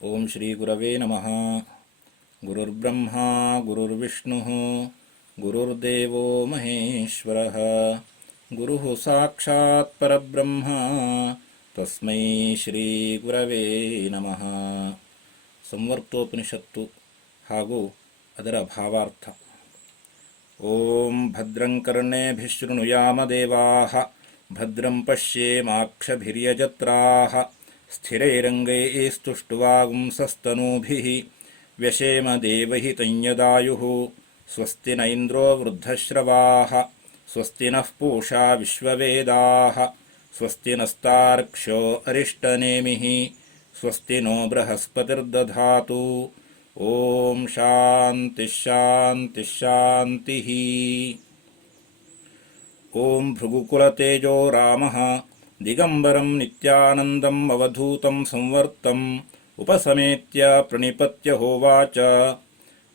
ಓಂ ಶ್ರೀ ಗುರವೇ ನಮಃ ಗುರುರ್ಬ್ರಹ್ಮ ಗುರುರ್ವಿಷ್ಣು ಗುರುರ್ದೇವೋ ಮಹೇಶ್ವರಃ ಗುರು ಸಾಕ್ಷಾತ್ ಪರಬ್ರಹ್ಮ ತಸ್ಮೈ ಶ್ರೀ ಗುರವೇ ನಮಃ ಸಂವರ್ತೋಪನಿಷತ್ತು ಹಾಗೂ ಅದರ ಭಾವಾರ್ಥ ಓಂ ಭದ್ರಂ ಕರ್ಣೇಭಿಶೃಣುಯಾಮದೇವಾः ಭದ್ರಂ ಪಶ್ಯೇಮಾಕ್ಷಭಿರ್ಯಜತ್ರಾः स्थिरैरङ्गैस्तुष्टुवागुंसस्तनूभिः व्यशेम देवहितञ्यदायुः स्वस्ति न इन्द्रो वृद्धश्रवाः, स्वस्ति नः पूषा विश्ववेदाः, स्वस्ति नस्तार्क्ष्यो अरिष्टनेमिः, स्वस्ति नो बृहस्पतिर्दधातु। ॐ शान्तिः शान्तिः शान्तिः। ॐ भृगुकुलतेजो रामः। ದಿಗಂಬರಂ ನಿತ್ಯಾನಂದಂ ಅವಧೂತಂ ಸಂವರ್ತಂ ಉಪಸಮೇತ್ಯ ಪ್ರಣಿಪತ್ಯ ಹೋವಾಚ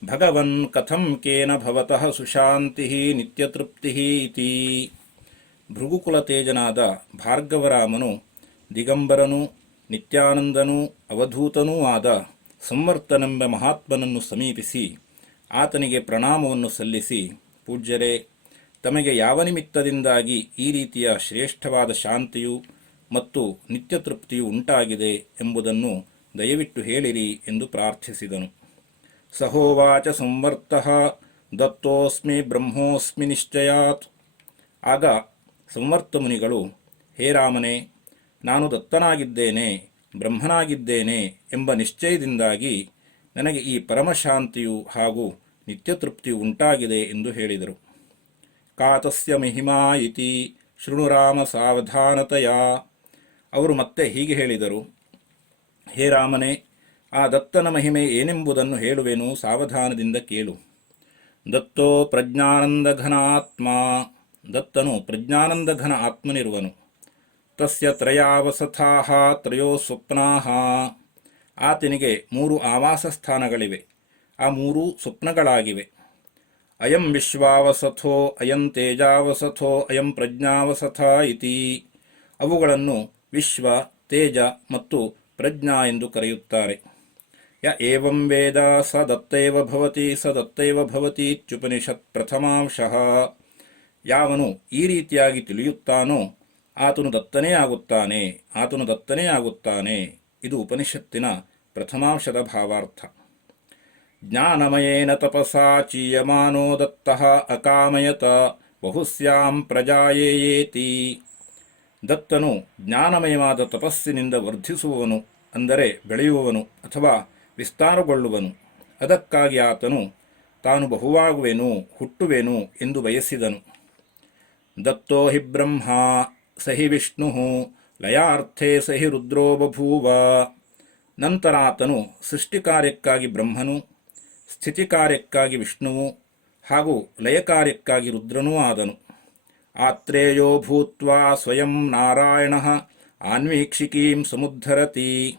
ಭಗವನ್ ಕಥಂ ಕೇನ ಭವತಃ ಸುಶಾಂತಿ ನಿತ್ಯತೃಪ್ತಿ ಇತಿ ಭೃಗುಕುಲತೇಜನಾದ ಭಾರ್ಗವರಾಮನು ದಿಗಂಬರನು ನಿತ್ಯಾನಂದನೂ ಅವಧೂತನೂ ಆದ ಸಂವರ್ತನೆಂಬ ಮಹಾತ್ಮನನ್ನು ಸಮೀಪಿಸಿ ಆತನಿಗೆ ಪ್ರಣಾಮವನ್ನು ಸಲ್ಲಿಸಿ, ಪೂಜ್ಯರೇ ತಮಗೆ ಯಾವ ನಿಮಿತ್ತದಿಂದಾಗಿ ಈ ರೀತಿಯ ಶ್ರೇಷ್ಠವಾದ ಶಾಂತಿಯು ಮತ್ತು ನಿತ್ಯತೃಪ್ತಿಯು ಉಂಟಾಗಿದೆ ಎಂಬುದನ್ನು ದಯವಿಟ್ಟು ಹೇಳಿರಿ ಎಂದು ಪ್ರಾರ್ಥಿಸಿದನು. ಸಹೋವಾಚ ಸಂವರ್ತಃ, ದತ್ತೋಸ್ಮಿ ಬ್ರಹ್ಮೋಸ್ಮಿ ನಿಶ್ಚಯಾತ್. ಆಗ ಸಂವರ್ತ ಮುನಿಗಳು, ಹೇ ರಾಮನೇ, ನಾನು ದತ್ತನಾಗಿದ್ದೇನೆ, ಬ್ರಹ್ಮನಾಗಿದ್ದೇನೆ ಎಂಬ ನಿಶ್ಚಯದಿಂದಾಗಿ ನನಗೆ ಈ ಪರಮಶಾಂತಿಯು ಹಾಗೂ ನಿತ್ಯತೃಪ್ತಿಯು ಉಂಟಾಗಿದೆ ಎಂದು ಹೇಳಿದರು. ಕಾತಸ್ಯ ಮಹಿಮಾ ಇತಿ ಶೃಣುರಾಮ ಸಾವಧಾನತೆಯ. ಅವರು ಮತ್ತೆ ಹೀಗೆ ಹೇಳಿದರು, ಹೇ ರಾಮನೇ, ಆ ದತ್ತನ ಮಹಿಮೆ ಏನೆಂಬುದನ್ನು ಹೇಳುವೆನು, ಸಾವಧಾನದಿಂದ ಕೇಳು. ದತ್ತೋ ಪ್ರಜ್ಞಾನಂದ ಘನಾತ್ಮ ದತ್ತನು ಪ್ರಜ್ಞಾನಂದ ಘನ ಆತ್ಮನಿರುವನು. ತಸ್ಯ ತ್ರಯಾವಸಥಾಹ ತ್ರಯೋ ಸ್ವಪ್ನಾಹ ಆತನಿಗೆ ಮೂರು ಆವಾಸ ಸ್ಥಾನಗಳಿವೆ ಆ ಮೂರೂ ಸ್ವಪ್ನಗಳಾಗಿವೆ. ಅಯಂ ವಿಶ್ವಾವಸಥೋ ಅಯಂ ತೇಜಾವಸಥೋ ಅಯಂ ಪ್ರಜ್ಞಾವಸಥ ಇತಿ ಅವುಗಳನ್ನು ವಿಶ್ವ, ತೇಜ ಮತ್ತು ಪ್ರಜ್ಞಾ ಎಂದು ಕರೆಯುತ್ತಾರೆ. ಯ ಏವಂ ವೇದ ಸ ದತ್ತೈವ ಭವತಿ ಸ ದತ್ತೈವ ಭವತಿ ಇತ್ಯುಪನಿಷತ್ ಪ್ರಥಮಾಂಶಃ. ಯಾವನು ಈ ರೀತಿಯಾಗಿ ತಿಳಿಯುತ್ತಾನೋ, ಆತನು ದತ್ತನೇ ಆಗುತ್ತಾನೆ, ಆತನು ದತ್ತನೇ ಆಗುತ್ತಾನೆ. ಇದು ಉಪನಿಷತ್ತಿನ ಪ್ರಥಮಾಂಶದ ಭಾವಾರ್ಥ. ಜ್ಞಾನಮಯೇನ ತಪಸಾ ಚೀಯಮಾನೋ ದತ್ತಃ ಅಕಾಮಯತ ಬಹುಸ್ಯಾಂ ಪ್ರಜಾಯೇಯೇತಿ ದತ್ತನು ಜ್ಞಾನಮಯವಾದ ತಪಸ್ಸಿನಿಂದ ವರ್ಧಿಸುವವನು, ಅಂದರೆ ಬೆಳೆಯುವವನು ಅಥವಾ ವಿಸ್ತಾರಗೊಳ್ಳುವನು. ಅದಕ್ಕಾಗಿ ಆತನು ತಾನು ಬಹುವಾಗುವೆನು, ಹುಟ್ಟುವೆನು ಎಂದು ಬಯಸಿದನು. ದತ್ತೋ ಹಿ ಬ್ರಹ್ಮ, ಸಹಿ ವಿಷ್ಣು, ಲಯಾರ್ಥೇ ಸಹಿ ರುದ್ರೋ ಬಭೂವ. ನಂತರ ಆತನು ಸೃಷ್ಟಿ ಕಾರ್ಯಕ್ಕಾಗಿ ಬ್ರಹ್ಮನು ಸ್ಥಿತಿ ಕಾರ್ಯಕ್ಕಾಗಿ ವಿಷ್ಣುವು ಹಾಗೂ ಲಯ ಕಾರ್ಯಕ್ಕಾಗಿ ರುದ್ರನೂ ಆದನು. ಆತ್ರೇಯೋ ಭೂತ್ವಾ ಸ್ವಯಂ ನಾರಾಯಣ ಆನ್ವೀಕ್ಷಿಕೀಂ ಸಮುದ್ಧರತಿ.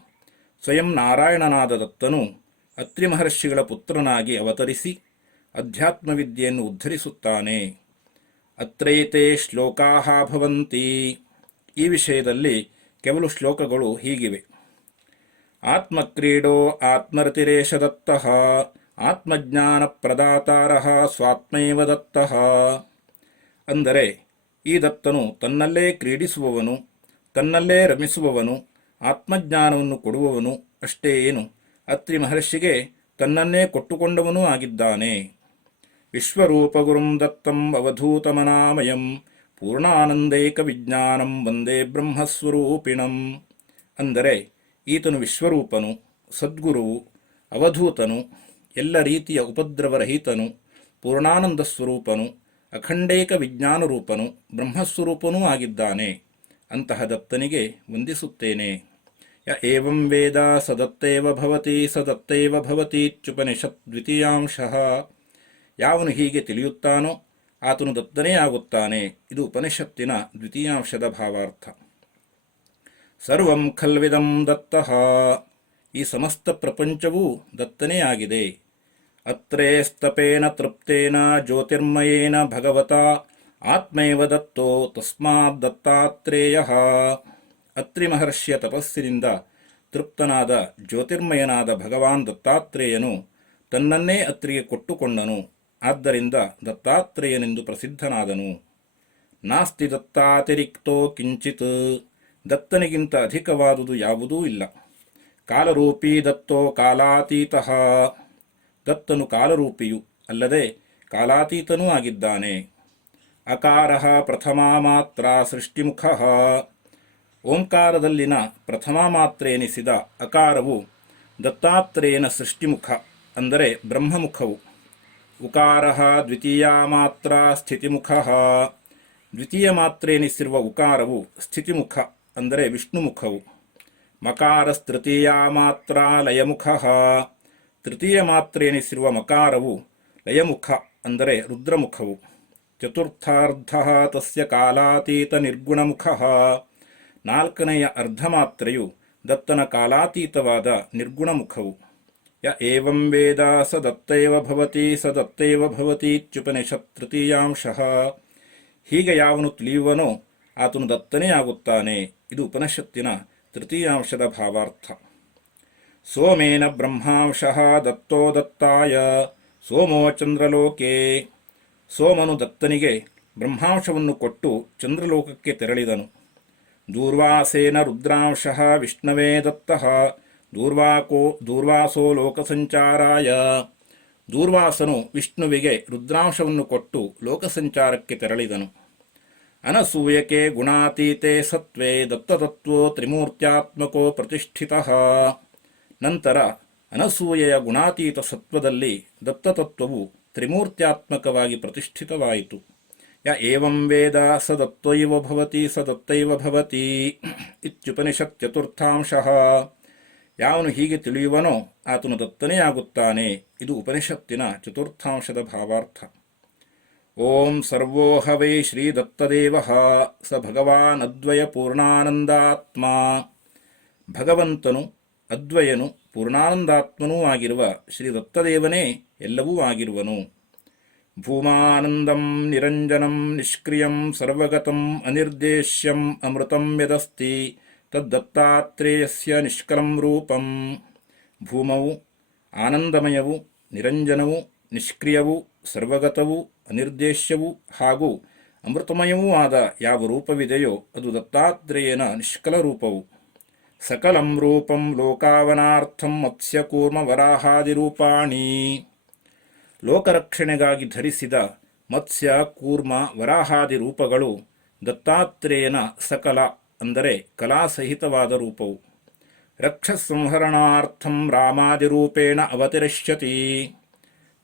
ಸ್ವಯಂ ನಾರಾಯಣನಾದ ದತ್ತನು ಅತ್ರಿ ಮಹರ್ಷಿಗಳ ಪುತ್ರನಾಗಿ ಅವತರಿಸಿ ಅಧ್ಯಾತ್ಮವಿದ್ಯೆಯನ್ನು ಉದ್ಧರಿಸುತ್ತಾನೆ. ಅತ್ರೈತೆ ಶ್ಲೋಕಾಭವಂತಿ ಈ ವಿಷಯದಲ್ಲಿ ಕೆಲವು ಶ್ಲೋಕಗಳು ಹೀಗಿವೆ. ಆತ್ಮಕ್ರೀಡೋ ಆತ್ಮರತಿರೇಶ ದತ್ತಃ. ಆತ್ಮಜ್ಞಾನ ಪ್ರದಾತಾರ ಸ್ವಾತ್ಮೈವ ದತ್ತಃ. ಅಂದರೆ ಈ ದತ್ತನು ತನ್ನಲ್ಲೇ ಕ್ರೀಡಿಸುವವನು, ತನ್ನಲ್ಲೇ ರಮಿಸುವವನು, ಆತ್ಮಜ್ಞಾನವನ್ನು ಕೊಡುವವನು ಅಷ್ಟೇ ಏನು, ಅತ್ರಿ ಮಹರ್ಷಿಗೆ ತನ್ನನ್ನೇ ಕೊಟ್ಟುಕೊಂಡವನೂ ಆಗಿದ್ದಾನೆ. ವಿಶ್ವರೂಪಗುರುಂ ದತ್ತಂ ಅವಧೂತಮನಾಮಯಂ ಪೂರ್ಣಾನಂದೈಕ ವಿಜ್ಞಾನಂ ವಂದೇ ಬ್ರಹ್ಮಸ್ವರೂಪಿಣಂ. ಅಂದರೆ ಈತನು ವಿಶ್ವರೂಪನು, ಸದ್ಗುರುವು, ಅವಧೂತನು ಎಲ್ಲ ರೀತಿಯ ಉಪದ್ರವರಹಿತನು ಪೂರ್ಣಾನಂದ ಸ್ವರೂಪನು, ಅಖಂಡೇಕ ವಿಜ್ಞಾನ ರೂಪನು, ಬ್ರಹ್ಮಸ್ವರೂಪನೂ ಆಗಿದ್ದಾನೆ. ಅಂತಹ ದತ್ತನಿಗೆ ವಂದಿಸುತ್ತೇನೆ. ಯ ಏವಂ ವೇದ ಸದತ್ತೇವ ದತ್ತೈವ ಭವತಿ, ಸದತ್ತೇವ ಭವತಿ ಭವತೀತ್ಯುಪನಿಷತ್ ದ್ವಿತೀಯಾಂಶಃ. ಯಾವನು ಹೀಗೆ ತಿಳಿಯುತ್ತಾನೋ ಆತನು ದತ್ತನೇ ಆಗುತ್ತಾನೆ. ಇದು ಉಪನಿಷತ್ತಿನ ದ್ವಿತೀಯಾಂಶದ ಭಾವಾರ್ಥ. ಸರ್ವಂ ಖಲ್ವಿದಂ ದತ್ತಃ. ಈ ಸಮಸ್ತ ಪ್ರಪಂಚವೂ ದತ್ತನೇ ಆಗಿದೆ. ಅತ್ರೇ ಸ್ತಪೇನ ತೃಪ್ತೇನ ಜ್ಯೋತಿರ್ಮಯೇನ ಭಗವತ ಆತ್ಮೈವ ದತ್ತೋ ತಸ್ಮಾತ್ ದತ್ತಾತ್ರೇಯ ಅತ್ರಿ ಮಹರ್ಷಿಯ ತಪಸ್ಸಿನಿಂದ ತೃಪ್ತನಾದ ಜ್ಯೋತಿರ್ಮಯನಾದ ಭಗವಾನ್ ದತ್ತಾತ್ರೇಯನು ತನ್ನನ್ನೇ ಅತ್ರಿಗೆ ಕೊಟ್ಟುಕೊಂಡನು. ಆದ್ದರಿಂದ ದತ್ತಾತ್ರೇಯನೆಂದು ಪ್ರಸಿದ್ಧನಾದನು. ನಾಸ್ತಿ ದತ್ತಾತಿರಿಕ್ತೋ ಕಿಂಚಿತ್. ದತ್ತನಿಗಿಂತ ಅಧಿಕವಾದುದು ಯಾವುದೂ ಇಲ್ಲ. ಕಾಲರೂಪಿ ದತ್ತೋ ಕಾಲಾತೀತಃ. ದತ್ತನು ಕಾಲರೂಪಿಯು, ಅಲ್ಲದೆ ಕಾಲಾತೀತನೂ ಆಗಿದ್ದಾನೆ. ಅಕಾರ ಪ್ರಥಮಾ ಮಾತ್ರ ಸೃಷ್ಟಿಮುಖ. ಓಂಕಾರದಲ್ಲಿನ ಪ್ರಥಮ ಮಾತ್ರೆ ಎನಿಸಿದ ಅಕಾರವು ದತ್ತಾತ್ರೇಯನ ಸೃಷ್ಟಿಮುಖ, ಅಂದರೆ ಬ್ರಹ್ಮಮುಖವು. ಉಕಾರ ದ್ವಿತೀಯ ಮಾತ್ರ ಸ್ಥಿತಿಮುಖ. ದ್ವಿತೀಯ ಮಾತ್ರೆ ಎನಿಸಿರುವ ಉಕಾರವು ಸ್ಥಿತಿಮುಖ, ಅಂದರೆ ವಿಷ್ಣುಮುಖವು. ಮಕಾರಸ್ತೃತೀಯ ಮಾತ್ರ ಲಯಮುಖ. ತೃತೀಯ ಮಾತ್ರೆ ಎನಿಸಿರುವ ಮಕಾರವು ಲಯಮುಖ ಅಂದರೆ ರುದ್ರಮುಖವು. ಚತುರ್ಥಾರ್ಧ ತಸ್ಯ ಕಾಲಾತೀತ ನಿರ್ಗುಣಮುಖ. ನಾಲ್ಕನೆಯ ಅರ್ಧ ಮಾತ್ರೆಯು ದತ್ತನ ಕಾಲಾತೀತವಾದ ನಿರ್ಗುಣಮುಖವು. ಯ ಏವಂ ವೇದ ಸ ದತ್ತೈವ ಭವತಿ ಸ ದತ್ತೈವ ಭವತೀತ್ಯುಪನಿಷತ್ ತೃತೀಯಾಂಶಃ. ಹೀಗೆ ಯಾವನು ತಿಳಿಯುವನೋ ಆತನು ದತ್ತನೇ ಆಗುತ್ತಾನೆ. ಇದು ಉಪನಿಷತ್ತಿನ ತೃತೀಯಾಂಶದ ಭಾವಾರ್ಥ. ಸೋಮೇನ ಬ್ರಹ್ಮಾಂಶಃ ದತ್ತೋ ದತ್ತಾಯ. ಸೋಮೋ ಚಂದ್ರಲೋಕೆ. ಸೋಮನು ದತ್ತನಿಗೆ ಬ್ರಹ್ಮಾಂಶವನ್ನು ಕೊಟ್ಟು ಚಂದ್ರಲೋಕಕ್ಕೆ ತೆರಳಿದನು. ದೂರ್ವಾಸೇನ ರುದ್ರಾಂಶಃ ವಿಷ್ಣವೇ ದತ್ತಃ. ದೂರ್ವಾಕೋ, ದೂರ್ವಾಸೋ ಲೋಕಸಂಚಾರಾಯ. ದೂರ್ವಾಸನು ವಿಷ್ಣುವಿಗೆ ರುದ್ರಾಂಶವನ್ನು ಕೊಟ್ಟು ಲೋಕಸಂಚಾರಕ್ಕೆ ತೆರಳಿದನು. ಅನಸೂಯಕೆ ಗುಣಾತೀತೆ ಸತ್ವೇ ದತ್ತತತ್ವೋ ತ್ರಿಮೂರ್ತ್ಯಾತ್ಮಕೋ ಪ್ರತಿಷ್ಠಿತಃ. ನಂತರ ಅನಸೂಯೆಯ ಗುಣಾತೀತ ಸತ್ವದಲ್ಲಿ ದತ್ತತತ್ವವು ತ್ರಿಮೂರ್ತ್ಯಾತ್ಮಕವಾಗಿ ಪ್ರತಿಷ್ಠಿತವಾಯಿತು. ಯ ಏವಂ ವೇದ ಸ ದತ್ತೈವ ಭವತಿ ಸ ದತ್ತೈವ ಭವತಿ ಇತ್ಯುಪನಿಷತ್ ಚತುರ್ಥಾಂಶಃ. ಯಾವನು ಹೀಗೆ ತಿಳಿಯುವನೋ ಆತನು ದತ್ತನೇ ಆಗುತ್ತಾನೆ. ಇದು ಉಪನಿಷತ್ತಿನ ಚತುರ್ಥಾಂಶದ ಭಾವಾರ್ಥ. ಓಂ ಸರ್ವೋಹ ವೈ ಶ್ರೀದತ್ತದೇವ ಸ ಭಗವಾನ್ ಅದ್ವಯ ಪೂರ್ಣಾನಂದಾತ್ಮ ಭಗವಂತನು ಅದ್ವಯನು ಪೂರ್ಣಾನಂದಾತ್ಮನೂ ಆಗಿರುವ ಶ್ರೀ ದತ್ತದೇವನೇ ಎಲ್ಲವೂ ಆಗಿರುವನು. ಭೂಮಾನಂದಂ ನಿರಂಜನಂ ನಿಷ್ಕ್ರಿಯಂ ಸರ್ವಗತಂ ಅನಿರ್ದೇಶ್ಯಂ ಅಮೃತಂ ಯದಸ್ತಿ ತದ್ದತ್ತಾತ್ರೇಯಸ್ಯ ನಿಷ್ಕಲಂ ರೂಪಂ. ಭೂಮವು ಆನಂದಮಯವು, ನಿರಂಜನವು, ನಿಷ್ಕ್ರಿಯವೂ, ಸರ್ವಗತವೂ, ಅನಿರ್ದೇಶ್ಯವೂ ಹಾಗೂ ಅಮೃತಮಯವೂ ಆದ ಯಾವ ರೂಪವಿದೆಯೋ ಅದು ದತ್ತಾತ್ರೇಯನ ನಿಷ್ಕಲ ರೂಪವು. ಸಕಲಂ ರೂಪಂ ಲೋಕಾವನಾರ್ಥಂ ಮತ್ಸ್ಯಕೂರ್ಮ ವರಾಹಾದಿರೂಪಾಣಿ ಲೋಕರಕ್ಷಣೆಗಾಗಿ ಧರಿಸಿದ ಮತ್ಸ್ಯ ಕೂರ್ಮ ವರಾಹಾದಿ ರೂಪಗಳು ದತ್ತಾತ್ರೇಯನ ಸಕಲ ಅಂದರೆ ಕಲಾಸಹಿತವಾದ ರೂಪವು ರಕ್ಷಸಂಹರಣಾರ್ಥಂ ರಾಮಾದಿರೂಪೇಣ ಅವತರಿಷ್ಯತಿ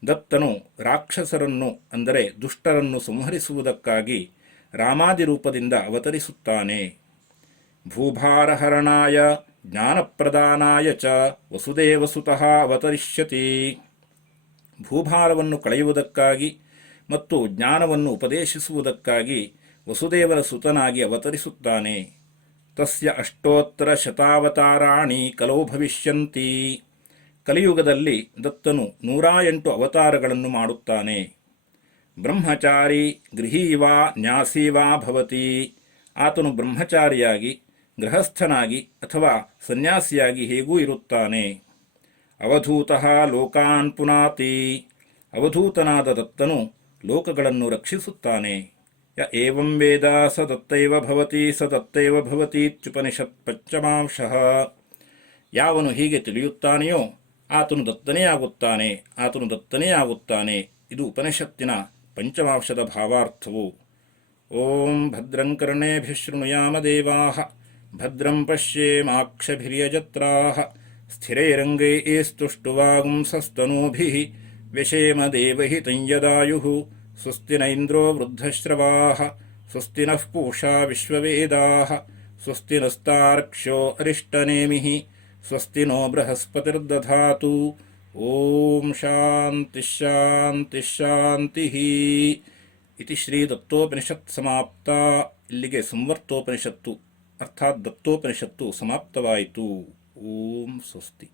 ದತ್ತನು ರಾಕ್ಷಸರನ್ನು ಅಂದರೆ ದುಷ್ಟರನ್ನು ಸಂಹರಿಸುವುದಕ್ಕಾಗಿ ರಾಮಾದಿ ರೂಪದಿಂದ ಅವತರಿಸುತ್ತಾನೆ। ಭೂಭಾರಹರಣಾಯ ಜ್ಞಾನಪ್ರದಾನಾಯ ಚ ವಸುದೇವಸುತಃ ಅವತರಿಷ್ಯತಿ ಭೂಭಾರವನ್ನು ಕಳೆಯುವುದಕ್ಕಾಗಿ ಮತ್ತು ಜ್ಞಾನವನ್ನು ಉಪದೇಶಿಸುವುದಕ್ಕಾಗಿ ವಸುದೇವರ ಸುತನಾಗಿ ಅವತರಿಸುತ್ತಾನೆ। ತಸ್ಯ ಅಷ್ಟೋತ್ತರ ಶತಾವತಾರಾಣಿ ಕಲೋ ಭವಿಷ್ಯಂತಿ। ಕಲಿಯುಗದಲ್ಲಿ ದತ್ತನು ನೂರ ಎಂಟು ಅವತಾರಗಳನ್ನು ಮಾಡುತ್ತಾನೆ। ಬ್ರಹ್ಮಚಾರಿ ಗೃಹೀವಾ ನ್ಯಾಸೀವಾ ಭವತಿ। ಆತನು ಬ್ರಹ್ಮಚಾರಿಯಾಗಿ ಗೃಹಸ್ಥನಾಗಿ ಅಥವಾ ಸನ್ಯಾಸಿಯಾಗಿ ಹೇಗೂ ಇರುತ್ತಾನೆ? ಅವಧೂತಃ ಲೋಕಾನ್ ಪುನಾತಿ. ಅವಧೂತನಾದ ದತ್ತನು ಲೋಕಗಳನ್ನು ರಕ್ಷಿಸುತ್ತಾನೆ. ಯ ಏವಂ ವೇದ ಸ ದತ್ತೈವ ಭವತಿ ಸ ದತ್ತೈವ ಭವತೀತ್ಯುಪನಿಷತ್ ಪಂಚಮಾಂಶ. ಯಾವನು ಹೀಗೆ ತಿಳಿಯುತ್ತಾನೆಯೋ ಆತನು ದತ್ತನೇ ಆಗುತ್ತಾನೆ, ಆತನು ದತ್ತನೇ ಆಗುತ್ತಾನೆ. ಇದು ಉಪನಿಷತ್ತಿನ ಪಂಚಮಾಂಶದ ಭಾವಾರ್ಥವು. ಓಂ ಭದ್ರಂಕರ್ಣೇಭಿಶೃಣುಯಾಮ ದೇವಾ ಭದ್ರಂ ಪಶ್ಯೇಮಾಕ್ಷಭಿರ್ಯಜತ್ರಾः स्थिरैरङ्गैस्तुष्टुवागुंसस्तनूभिः व्यशेम देवहितं यदायुः स्वस्ति न इन्द्रो वृद्धश्रवाः स्वस्ति नः पूषा विश्ववेदाः स्वस्ति नस्तार्क्ष्यो अरिष्टनेमिः स्वस्ति नो बृहस्पतिर्दधातु ॐ ಶಾಂತಿಃ ಇತಿ ಶ್ರೀ ದತ್ತೋಪನಿಷತ್ ಸಮಾಪ್ತ ಇಲ್ಲಿಗೆ ಸಂವರ್ತೋಪನಿಷತ್ತು ಅರ್ಥಾತ್ ದತ್ತೋಪನಿಷತ್ತು ಸಮಾಪ್ತವಾಯಿತು. ಓಂ ಸ್ವಸ್ತಿ.